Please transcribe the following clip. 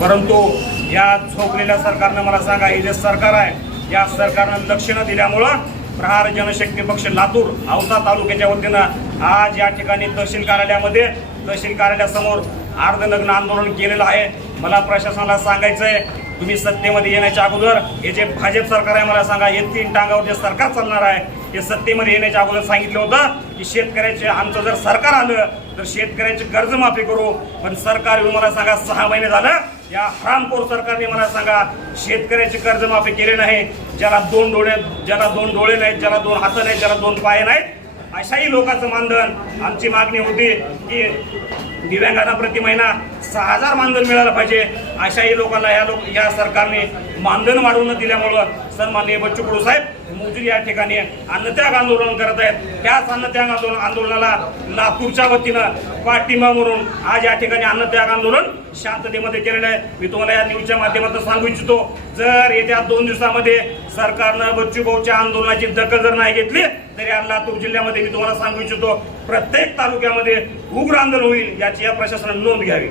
परंतु या झोपलेल्या सरकारनं मला सांगा, हे जे सरकार आहे या सरकारनं लक्ष न दिल्यामुळं प्रहार जनशक्ती पक्ष लातूर औसा तालुक्याच्या वतीनं आज या ठिकाणी तहसील कार्यालयासमोर अर्धनग्न आंदोलन केलेलं आहे। मला प्रशासनाला सांगायचं आहे, तुम्ही सत्तेमध्ये येण्याच्या अगोदर हे जे भाजप सरकार आहे, मला सांगा हे 3 टांगावर जे सरकार चालणार आहे, हे सत्तेमध्ये येण्याच्या अगोदर सांगितलं होतं की शेतकऱ्याचे आमचं जर सरकार आलं तर शेतकऱ्याची कर्जमाफी करू। पण सरकार येऊन मला सांगा 6 महिने झालं, या हरामखोर सरकारने मला सांगा शेतकऱ्याची कर्जमाफी केली नाही। ज्याला 2 डोळे नाहीत, ज्याला 2 हात नाहीत, ज्याला 2 पाय नाहीत, अशाही लोकांचं मानधन आमची मागणी होती की दिव्यांगांना प्रति महिना 6000 मानधन मिळालं पाहिजे। अशाही लोकांना या सरकारने मानधन वाढवून दिल्यामुळं सन्माननीय बच्चू कडू साहेब मोजरी या ठिकाणी अन्नत्याग आंदोलन करत आहेत। त्याच अन्नत्याग आंदोलनाला लातूरच्या वतीनं पाठिंबा म्हणून आज या ठिकाणी अन्नत्याग आंदोलन शांततेमध्ये केलेलं आहे। मी तुम्हाला या न्यूजच्या माध्यमातून सांगू इच्छितो, जर येत्या 2 दिवसामध्ये सरकारनं बच्चू भाऊच्या आंदोलनाची दखल जर नाही घेतली तर या लातूर जिल्ह्यामध्ये मी तुम्हाला सांगू इच्छितो प्रत्येक तालुक्यामध्ये उग्र आंदोलन होईल, याची या प्रशासनाने नोंद घ्यावी।